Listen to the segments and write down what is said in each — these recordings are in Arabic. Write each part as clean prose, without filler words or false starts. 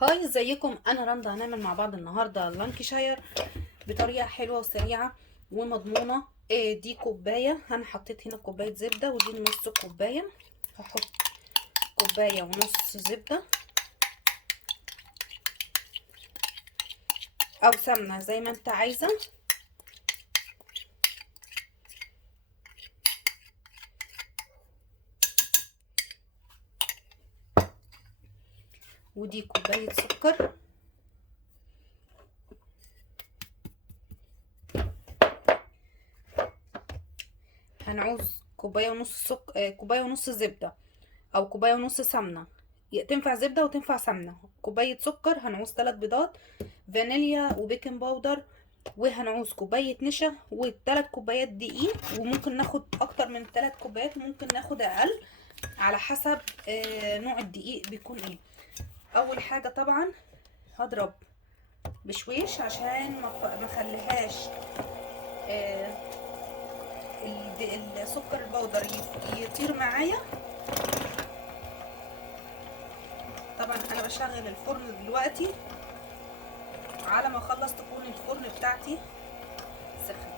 هاي، ازيكم؟ انا رندا. هنعمل مع بعض النهارده لانكشاير بطريقه حلوه وسريعه ومضمونه. دي كوبايه، انا حطيت هنا كوبايه زبده، ودي نص كوبايه. هحط كوبايه ونص زبده او سمنه زي ما انت عايزه. ودي كوبايه سكر. هنعوز كوبايه ونص كوبايه ونص زبده او كوبايه ونص سمنه. تنفع زبده وتنفع سمنه. كوبايه سكر، هنعوز 3 بيضات، فانيليا وبيكنج باودر، وهنعوز كوبايه نشا و3 كوبايات دقيق. وممكن ناخد اكتر من 3 كوبايات، ممكن ناخد اقل على حسب نوع الدقيق بيكون ايه. اول حاجه طبعا هضرب بشويش عشان ما اخليهاش السكر البودر يطير معايا. طبعا انا بشغل الفرن دلوقتي، على ما اخلص تكون الفرن بتاعتي سخنت.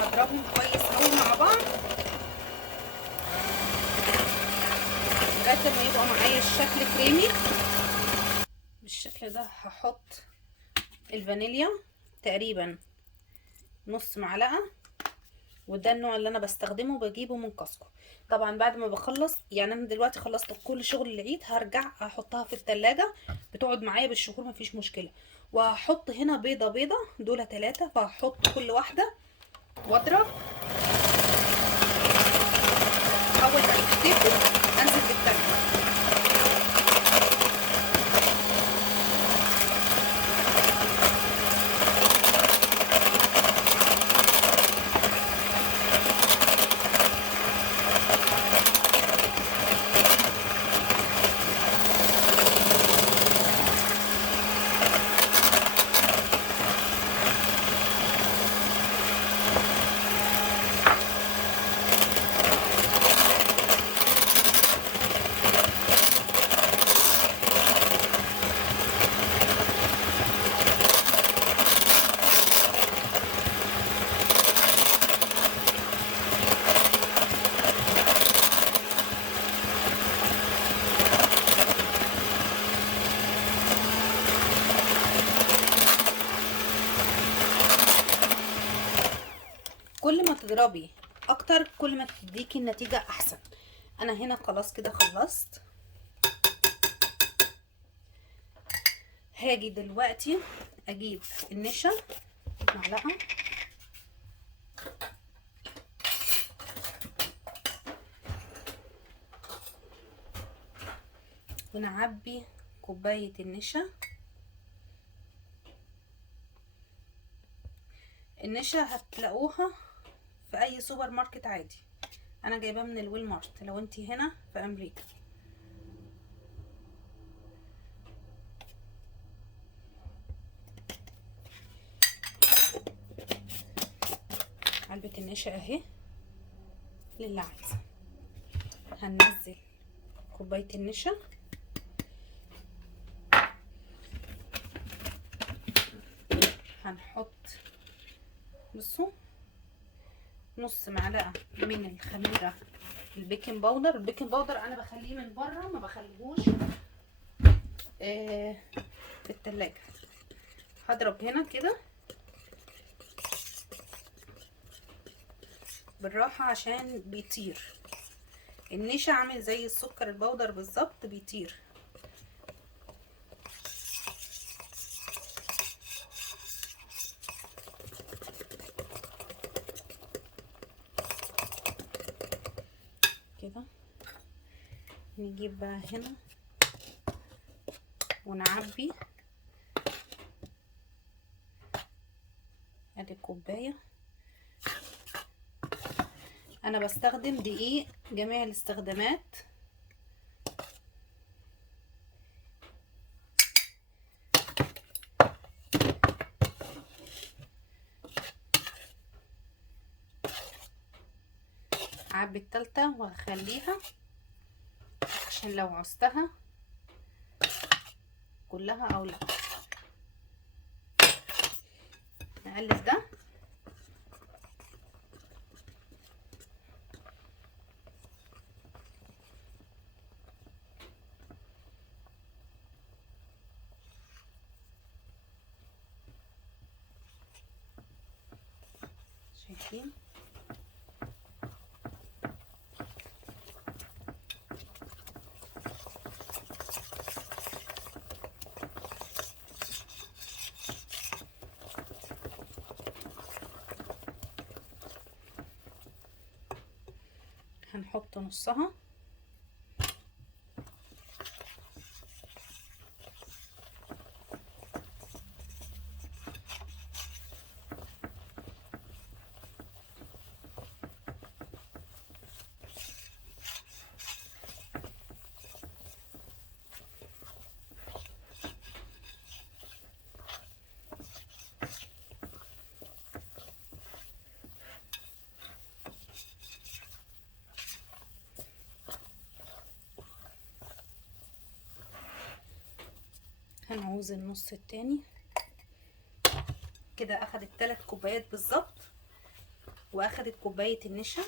هضربهم كويس قوي مع بعض لغايه ما يبقى معايا الشكل كريمي بالشكل ده. هحط الفانيليا تقريبا نص معلقه، وده النوع اللي انا بستخدمه، بجيبه من كاسكو. طبعا بعد ما بخلص، يعني انا دلوقتي خلصت كل شغل العيد، هرجع احطها في التلاجة بتقعد معايا بالشهور مفيش مشكله. وهحط هنا بيضه دول 3، فهحط كل واحده واضرب. اول ما يختفوا انزل بالتانية. كل ما تضربي اكتر كل ما تديكي النتيجه احسن. انا هنا خلاص كده خلصت. هاجي دلوقتي اجيب النشا معلقه، ونعبي كوبايه النشا. النشا هتلاقوها في اي سوبر ماركت عادي، انا جايباه من الويل مارت لو انتي هنا في امريكا. علبة النشا اهي للي عايزة. هننزل كوباية النشا، هنحط بصوا نص معلقة من الخميرة البيكنج باودر. البيكنج باودر انا بخليه من بره، ما بخليهوش في التلاجة. هضرب هنا كده بالراحة عشان بيطير. النشا عامل زي السكر البودر بالظبط، بيطير. كده نجيب بقى هنا ونعبي. ادي الكوبايه. انا بستخدم دقيق جميع الاستخدامات. هعبي التالتة وهخليها عشان لو عوزتها كلها او لا. نقلب ده. شايفين؟ هنحط نصها. هنعوز النص التاني كده. اخدت 3 كوبايات بالظبط، واخدت كوبايه النشا،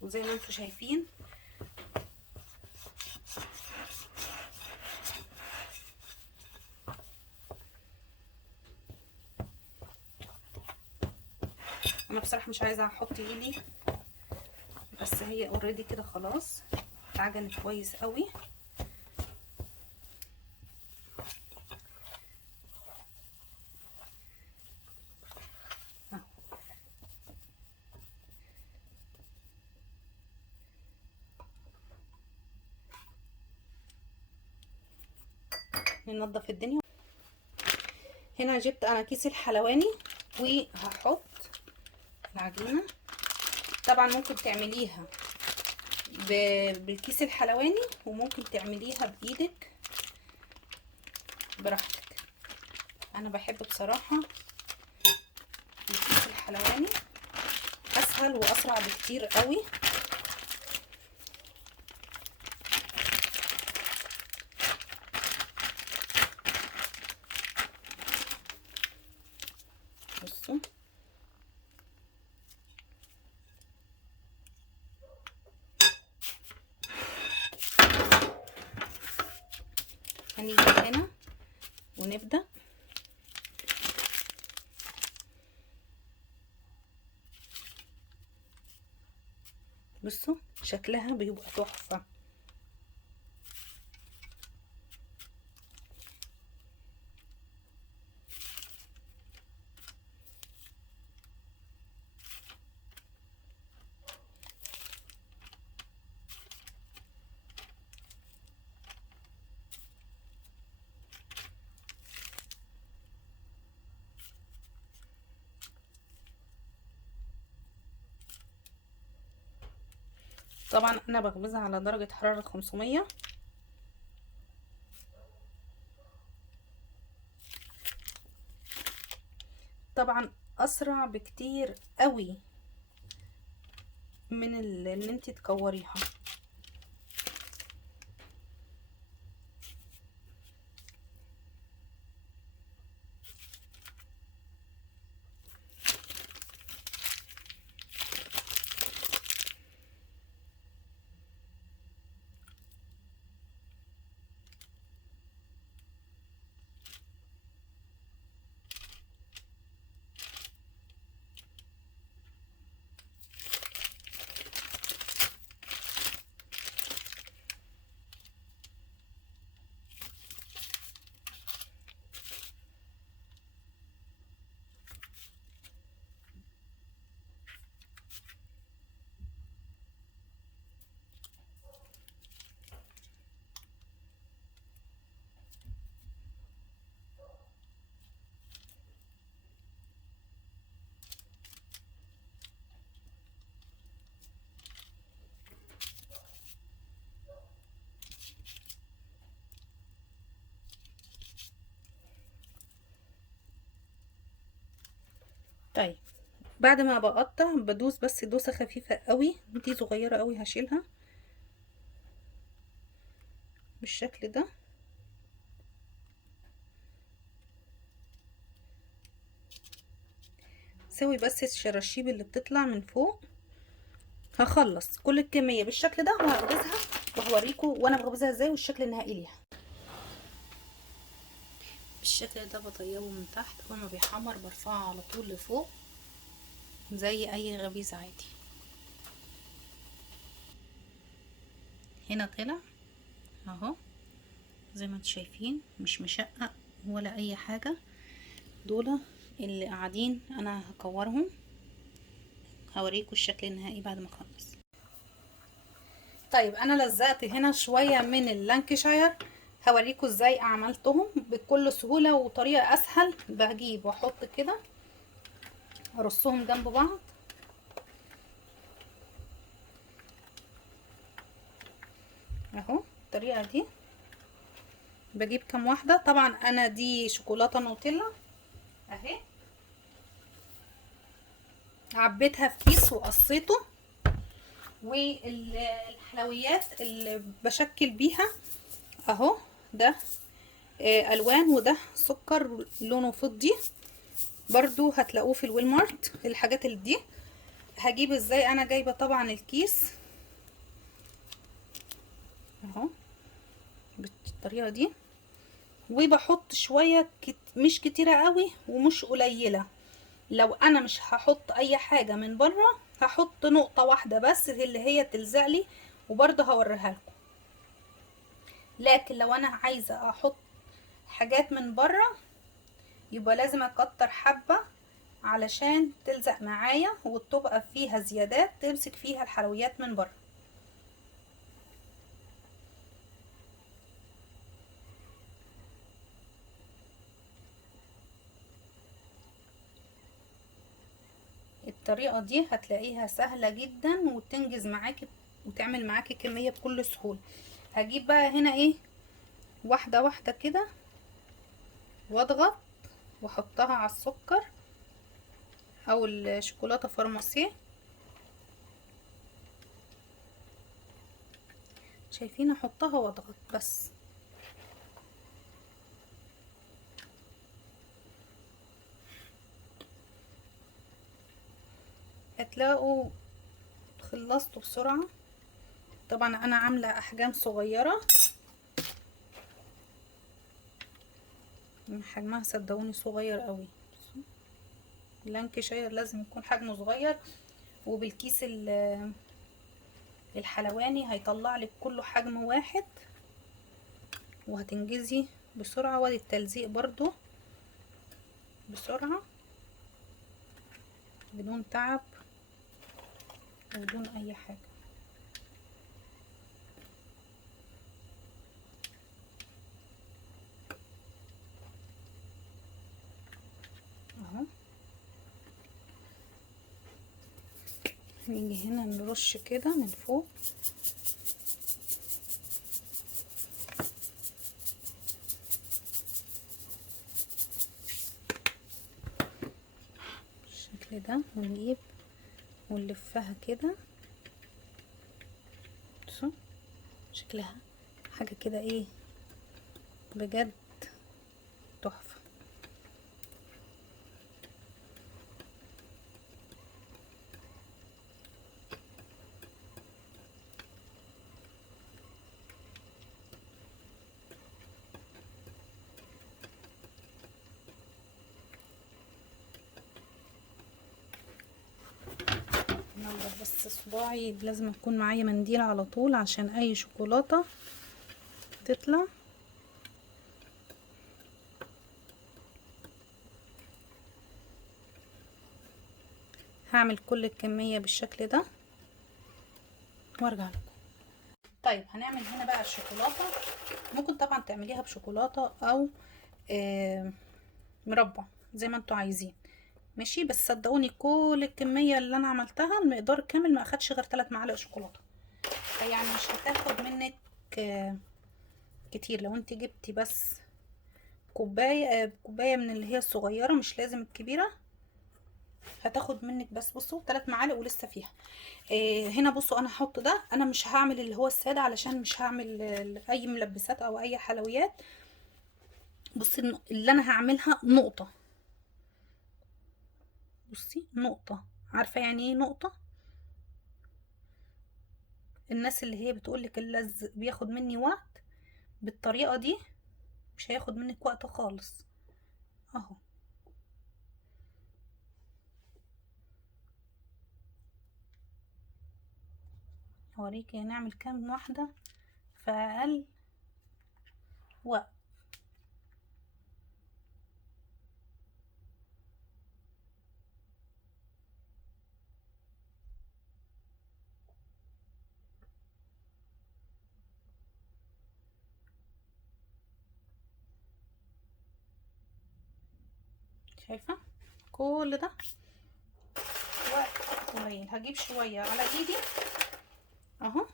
وزي ما انتم شايفين انا بصراحه مش عايزه احط ايدي، بس هي اوريدي كده خلاص اتعجنت كويس قوي. ننضف الدنيا. هنا جبت انا كيس الحلواني وهحط العجينه. طبعا ممكن تعمليها بالكيس الحلواني وممكن تعمليها بايدك براحتك. انا بحب بصراحه الكيس الحلواني، اسهل واسرع بكتير قوي. بصوا هنيجي هنا ونبدأ. بصوا شكلها بيبقى تحفة. طبعا انا بخبزها على درجة حرارة 500. طبعا اسرع بكتير قوي من ان انت تكوريها. بعد ما بقطع بدوس بس دوسة خفيفة قوي، دي صغيرة قوي هشيلها بالشكل ده. سوي بس الشراشيب اللي بتطلع من فوق. هخلص كل الكمية بالشكل ده وهخبزها وهوريكم وانا بخبزها ازاي والشكل النهائي ليها. بالشكل ده بطيبه من تحت، اول ما بيحمر برفعه على طول لفوق زي اي غبيز عادي. هنا طلع اهو زي ما انتم شايفين، مش مشقق ولا اي حاجة. دول اللي قاعدين انا هكورهم، هوريكم الشكل النهائي بعد ما اخلص. طيب انا لزقت هنا شوية من اللانكشاير، هوريكم ازاي عملتهم بكل سهولة وطريقة اسهل. بجيب واحط كده ارصهم جنب بعض اهو الطريقة دي. بجيب كام واحدة، طبعا انا دي شوكولاتة نوتيلا اهي، عبيتها في كيس وقصيته. والحلويات اللي بشكل بيها اهو ده الوان، وده سكر لونه فضي برضو هتلاقوه في الويلمارت. الحاجات اللي دي هجيب ازاي، انا جايبه طبعا الكيس اهو بالطريقه دي، وبحط شويه مش كتيره قوي ومش قليله. لو انا مش هحط اي حاجه من بره هحط نقطه واحده بس اللي هي تلزق لي، وبرضه هوريها لكم. لكن لو انا عايزه احط حاجات من بره يبقى لازم اكتر حبه علشان تلزق معايا وتبقى فيها زيادات تمسك فيها الحلويات من بره. الطريقه دي هتلاقيها سهله جدا وتنجز معاكي وتعمل معاكي كميه بكل سهوله. هجيب بقى هنا ايه واحده واحده كده واضغط واحطها على السكر او الشوكولاته فارماسيه. شايفين احطها واضغط بس. هتلاقوا خلصته بسرعه. طبعا انا عامله احجام صغيره، حجمها صدقوني صغير قوي. اللانكشاير لازم يكون حجمه صغير، وبالكيس الحلواني هيطلع لك كله حجم واحد وهتنجزي بسرعة. وادي التلزيق برضو بسرعة بدون تعب وبدون اي حاجة اهو. نيجي هنا نرش كده من فوق بالشكل ده، ونجيب ونلفها كده. بصوا شكلها حاجة كده ايه بجد تحفة. انضف بس صباعي، لازم يكون معايا منديل على طول عشان اي شوكولاتة تطلع. هعمل كل الكمية بالشكل ده وارجع لكم. طيب هنعمل هنا بقى الشوكولاتة. ممكن طبعا تعمليها بشوكولاتة او مربى زي ما انتوا عايزين ماشي، بس صدقوني كل الكمية اللي انا عملتها المقدار كامل ما اخدش غير 3 معالق شوكولاتة، فيعني مش هتاخد منك كتير. لو انت جبتي بس كوباية كوباية من اللي هي الصغيرة، مش لازم الكبيرة، هتاخد منك بس بصوا 3 معالق ولسه فيها. هنا بصوا انا هحط ده، انا مش هعمل اللي هو الساده علشان مش هعمل اي ملبسات او اي حلويات. بصي اللي انا هعملها نقطه، بصي نقطه، عارفه يعني ايه نقطه؟ الناس اللي هي بتقولك اللزق بياخد مني وقت، بالطريقه دي مش هياخد منك وقت خالص. اهو هوريكي هنعمل كام واحده في اقل وقت. شايفه كل ده وقت قليل. هجيب شويه على ايدي اهو،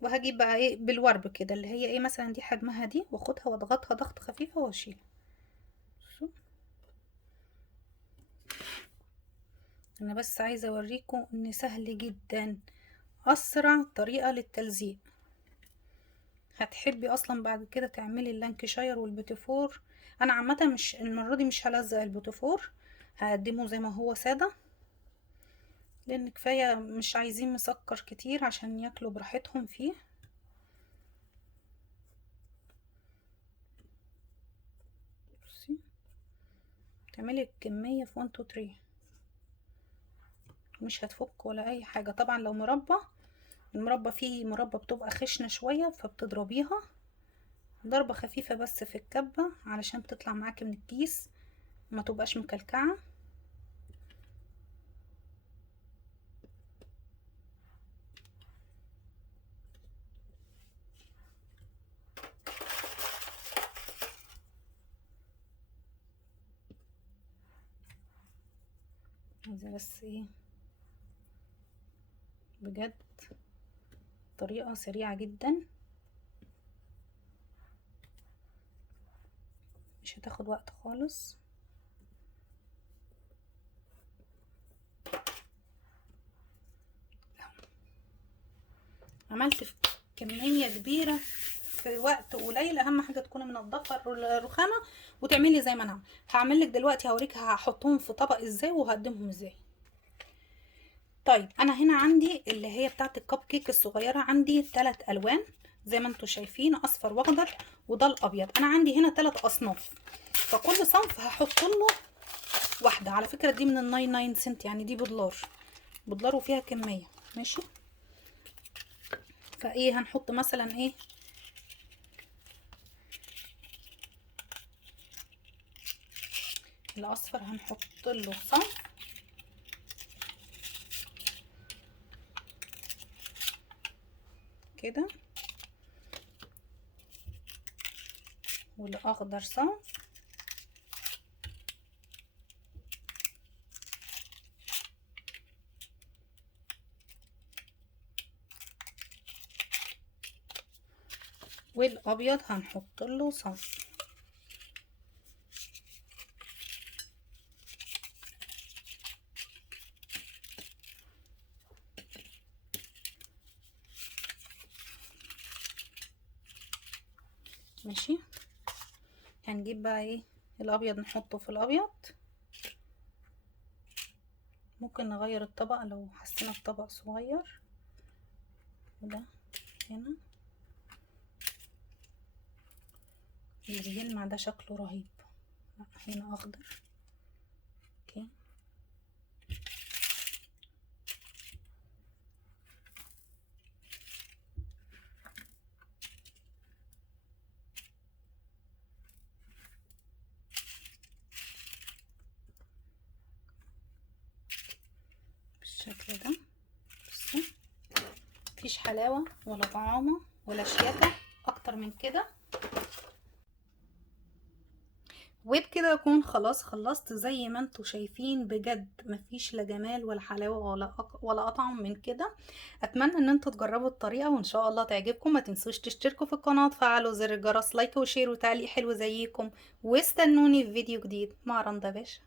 وهجيب بقى ايه بالورب كده اللي هي ايه مثلا دي حجمها دي، واخدها واضغطها ضغط خفيفه واشيلها. بصوا انا بس عايزه اوريكم ان سهل جدا، اسرع طريقه للتلزيق. هتحبي اصلا بعد كده تعملي اللانكشاير والبيتيفور. انا عامه مش المره دي مش هلزق البيتيفور، هقدمه زي ما هو ساده، لان كفايه مش عايزين مسكر كتير عشان ياكلوا براحتهم فيه. بصي تعملي الكميه في 1 2 3، مش هتفك ولا اي حاجه. طبعا لو مربى، المربى فيه مربى بتبقى خشنه شويه فبتضربيها ضربه خفيفه بس في الكبه علشان تطلع معاكي من الكيس ما تبقاش مكلكعه. عايزه بس ايه بجد طريقه سريعه جدا، مش هتاخد وقت خالص. عملت في كميه كبيره في وقت قليل. اهم حاجه تكوني منضفه الرخامه وتعملي زي ما انا هعمل لك دلوقتي. هوريك هحطهم في طبق ازاي وهقدمهم ازاي. طيب انا هنا عندي اللي هي بتاعت الكب كيك الصغيره، عندي 3 الوان زي ما انتم شايفين، اصفر واخضر وده الابيض. انا عندي هنا 3 اصناف، فكل صنف هحط له واحده. على فكره دي من ال99 سنت، يعني دي بدولار، بدولار وفيها كميه ماشي. فايه هنحط مثلا ايه الاصفر هنحط له صنف كده، والاخضر صنف، والابيض هنحط له صنف. ماشي هنجيب بقى ايه الابيض نحطه في الابيض. ممكن نغير الطبق لو حسينا الطبق صغير، وده هنا اللي بيلمع ده شكله رهيب. هنا اخضر اوكي. بالشكل ده بصي، مفيش حلاوة ولا طعامة ولا شياكة اكتر من كده. وبكده اكون خلاص خلصت. زي ما انتوا شايفين بجد مفيش لا جمال ولا حلاوه ولا اطعم من كده. اتمنى ان انتوا تجربوا الطريقه وان شاء الله تعجبكم. ما تنسوش تشتركوا في القناه وتفعلوا زر الجرس، لايك وشير وتعليق حلو زيكم، واستنوني في فيديو جديد مع رندا باشا.